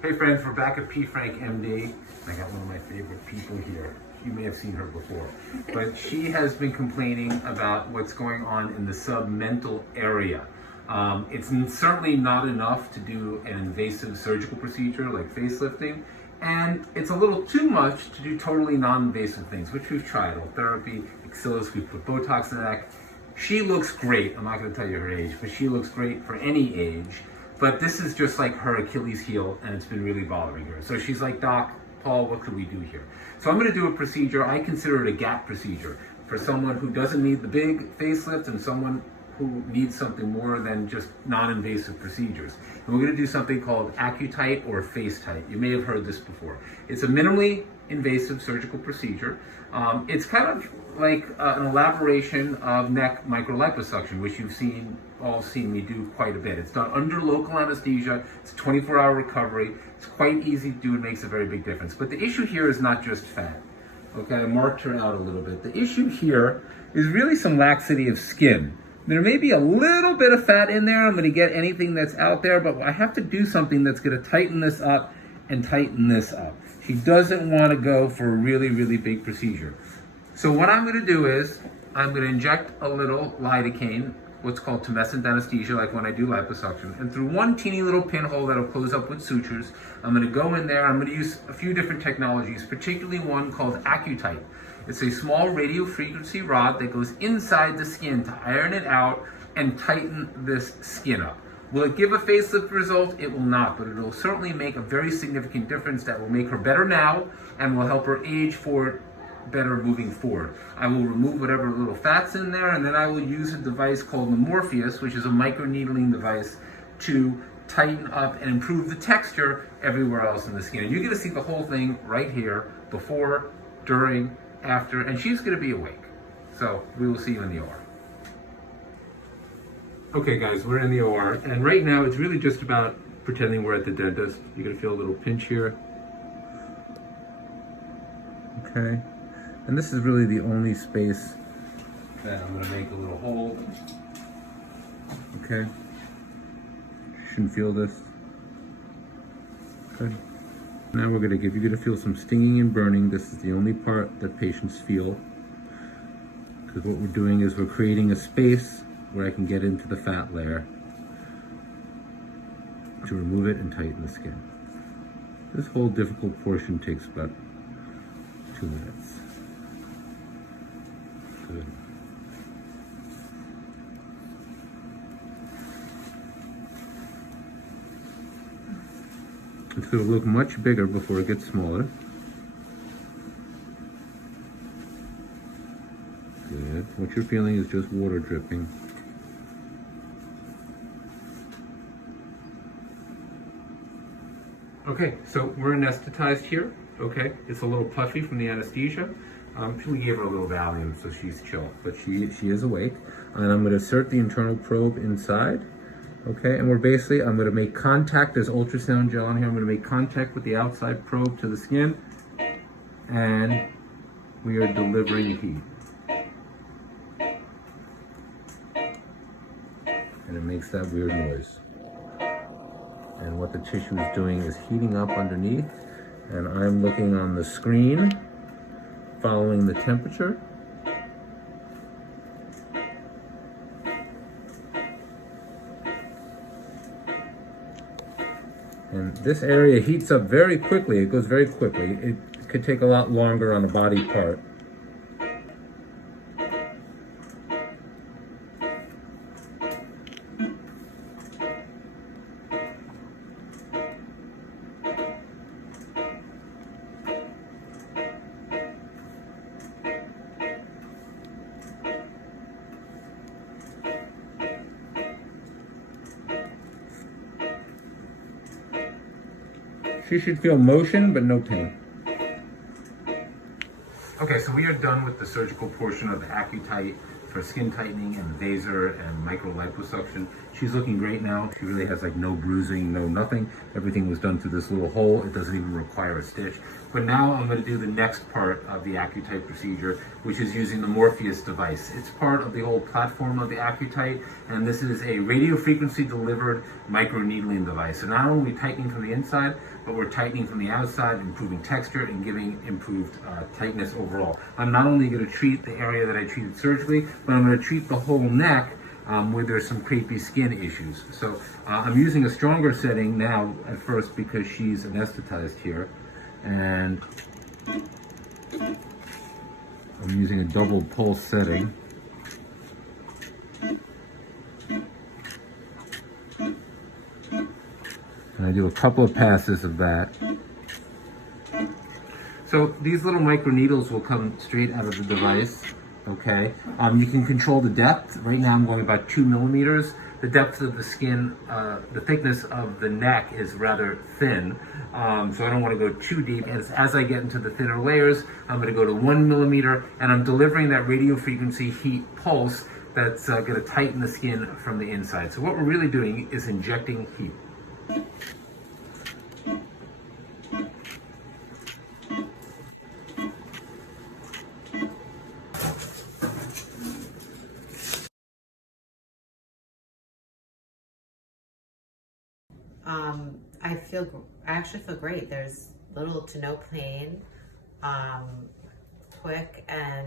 Hey friends, we're back at PFRANKMD. I got one of my favorite people here. You may have seen her before, but she has been complaining about what's going on in the submental area. It's certainly not enough to do an invasive surgical procedure like facelifting, and it's a little too much to do totally non-invasive things, which we've tried. Ulthera, Axillus, we put Botox in the neck. She looks great. I'm not going to tell you her age, but she looks great for any age. But this is just like her Achilles heel, and it's been really bothering her. So she's like, Doc, Paul, what could we do here? So I'm going to do a procedure. I consider it a gap procedure for someone who doesn't need the big facelift and someone who needs something more than just non-invasive procedures. And we're going to do something called AccuTite or FaceTite. You may have heard this before. It's a minimally invasive surgical procedure. It's kind of like an elaboration of neck microliposuction, which you've all seen me do quite a bit. It's done under local anesthesia. It's a 24-hour recovery. It's quite easy to do. It makes a very big difference. But the issue here is not just fat. Okay, I marked her out a little bit. The issue here is really some laxity of skin. There may be a little bit of fat in there. I'm going to get anything that's out there, but I have to do something that's going to tighten this up and tighten this up. She doesn't want to go for a really, really big procedure. So what I'm going to do is I'm going to inject a little lidocaine, what's called tumescent anesthesia, like when I do liposuction. And through one teeny little pinhole that'll close up with sutures, I'm going to go in there. I'm going to use a few different technologies, particularly one called AccuTite. It's a small radiofrequency rod that goes inside the skin to iron it out and tighten this skin up. Will it give a facelift result? It will not, but it will certainly make a very significant difference that will make her better now and will help her age forward better moving forward. I will remove whatever little fat's in there, and then I will use a device called the Morpheus, which is a microneedling device, to tighten up and improve the texture everywhere else in the skin. And you're going to see the whole thing right here, before, during, after, and she's going to be awake. So we will see you in the OR. Okay guys, we're in the OR, and right now it's really just about pretending we're at the dentist. You're going to feel a little pinch here. Okay. And this is really the only space that I'm going to make a little hole. Okay. Shouldn't feel this. Okay. Now you're going to feel some stinging and burning. This is the only part that patients feel. Because what we're doing is we're creating a space where I can get into the fat layer to remove it and tighten the skin. This whole difficult portion takes about 2 minutes. Good. It's going to look much bigger before it gets smaller. Good. What you're feeling is just water dripping. Okay, so we're anesthetized here. Okay, it's a little puffy from the anesthesia. We gave her a little Valium, so she's chill, but she is awake. And I'm going to insert the internal probe inside. Okay, and I'm going to make contact. There's ultrasound gel on here. I'm going to make contact with the outside probe to the skin, and we are delivering heat. And it makes that weird noise. And what the tissue is doing is heating up underneath, and I'm looking on the screen, following the temperature. And this area heats up very quickly. It goes very quickly. It could take a lot longer on a body part. She should feel motion, but no pain. Okay, so we are done with the surgical portion of the AccuTite for for skin tightening and vaser and micro liposuction. She's looking great now. She really has like no bruising, no nothing. Everything was done through this little hole. It doesn't even require a stitch. But now I'm going to do the next part of the AccuTite procedure, which is using the Morpheus device. It's part of the whole platform of the AccuTite, and this is a radiofrequency delivered microneedling device. So not only tightening from the inside, but we're tightening from the outside, improving texture and giving improved tightness overall. I'm not only going to treat the area that I treated surgically, but I'm going to treat the whole neck where there's some crepey skin issues. So I'm using a stronger setting now at first because she's anesthetized here. And I'm using a double pulse setting. And I do a couple of passes of that. So these little micro needles will come straight out of the device, okay? You can control the depth. Right now I'm going about 2 millimeters. The depth of the skin, the thickness of the neck is rather thin, so I don't want to go too deep. As I get into the thinner layers, I'm going to go to 1 millimeter, and I'm delivering that radiofrequency heat pulse that's going to tighten the skin from the inside. So what we're really doing is injecting heat. I actually feel great. There's little to no pain, quick and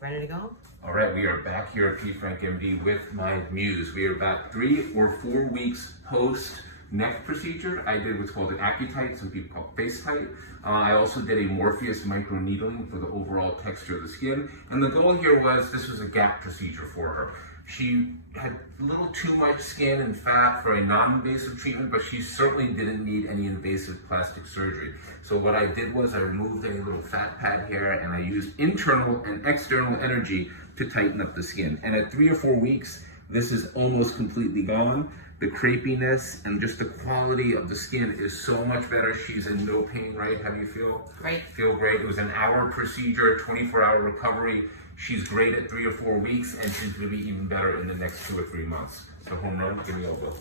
ready to go. All right, we are back here at PFRANKMD with my muse. We are about 3 or 4 weeks post neck procedure. I did what's called an AccuTite, some people call FaceTite. I also did a Morpheus microneedling for the overall texture of the skin. And the goal here was, this was a gap procedure for her. She had a little too much skin and fat for a non-invasive treatment, but she certainly didn't need any invasive plastic surgery. So what I did was I removed any little fat pad hair and I used internal and external energy to tighten up the skin. And at 3 or 4 weeks, this is almost completely gone. The crepiness and just the quality of the skin is so much better. She's in no pain, right? How do you feel? Great. Feel great. It was an hour procedure, 24-hour recovery. She's great at 3 or 4 weeks, and she's going to be even better in the next 2 or 3 months. So home run, give me elbow.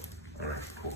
All right, cool.